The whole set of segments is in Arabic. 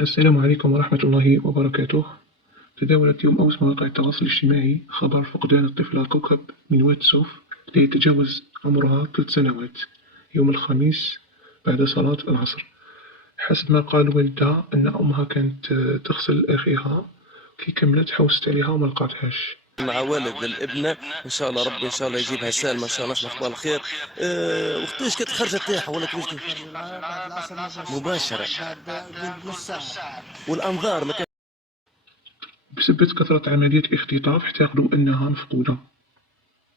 السلام عليكم ورحمة الله وبركاته. تداولت اليوم أوس مواقع التواصل الاجتماعي خبر فقدان الطفلة كوكب من واد سوف لا يتجاوز عمرها 3 سنوات يوم الخميس بعد صلاة العصر. حسب ما قال والدها أن أمها كانت تغسل أخيها كي كملت حوست عليها وما لقاتهاش. مع والد الابنة ان شاء الله ربي ان شاء الله يجيبها سالمه ان شاء الله نسمع اخبار الخير. وقتاش كانت خرجت تاعها ولا كيفاش بعد العصر مباشره؟ بعد نص ساعة. والانظار ما كان. بسبب كثرة عمليات الاختطاف اعتقدوا أنها مفقودة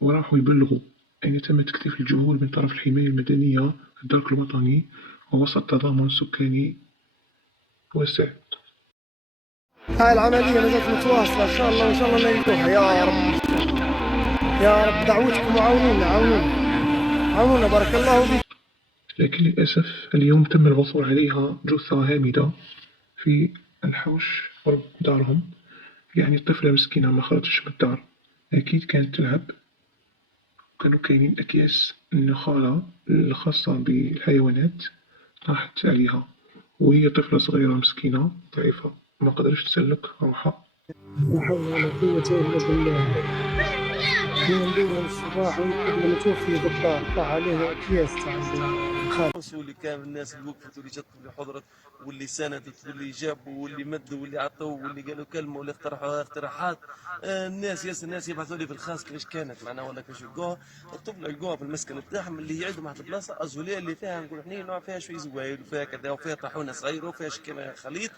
وراحوا يبلغوا، أين تم تكثيف الجهود من طرف الحماية المدنية الدرك الوطني ووسط تضامن سكاني واسع. هاي العملية مازالت متواصلة إن شاء الله وإن شاء الله نلقوها يا رب. يا رب دعوتكم وعاونونا عاونونا بارك الله فيك. لكن للأسف اليوم تم العثور عليها جثة هامدة في الحوش قرب دارهم، يعني الطفلة مسكينة ما خرجتش من الدار، أكيد كانت تلعب. كانوا كاينين أكياس النخالة الخاصة بالحيوانات طاحت عليها، وهي طفلة صغيرة مسكينة ضعيفة ما قدرش تسلك روحها. لا حول ولا قوة إلا بالله. احنا ندورها الصباح قبل ما توفي بالدار طاح عليه أكياس تاع الخال. واللي كان الناس اللي وقفت واللي جت واللي حضرت واللي ساندت واللي جابوا واللي مدوا واللي عطوا واللي قالوا كلمه واللي اقترحوا اقتراحات. الناس يبعثوا لي في الخاص كيفاش كانت معناها ولا كيفاش يلقوها. الطفله يلقوها في المسكن بتاعهم اللي يعدوا مع البلاصه الزوليه اللي فيها نقول احنا نوع فيها شويه زوايل وفيها كذا وفيها طاحونه صغيره وفيها كما خليط.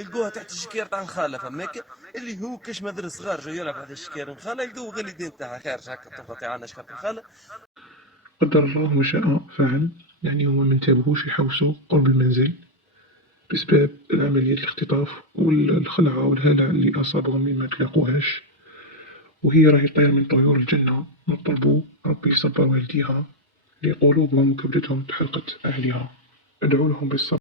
يلقوها تحت الشكير تاع نخاله فماك اللي هو كاش مدرس صغار جاي يلعب هذا الشكير نخاله يلقوه والدين تاعها خارج هكا الطفله تاعنا شكر نخاله. قدر الله ما شاء فعل، يعني هما منتبهوش يحوسوا قرب المنزل بسبب العملية الاختطاف والخلعة والهلع اللي أصابهم مما تلاقوهاش، وهي راهي طير من طيور الجنة. نطلبوا ربي يصبر والديها لقلوبهم وكبدتهم تحرقت أهلها. ادعوا لهم بالصبر.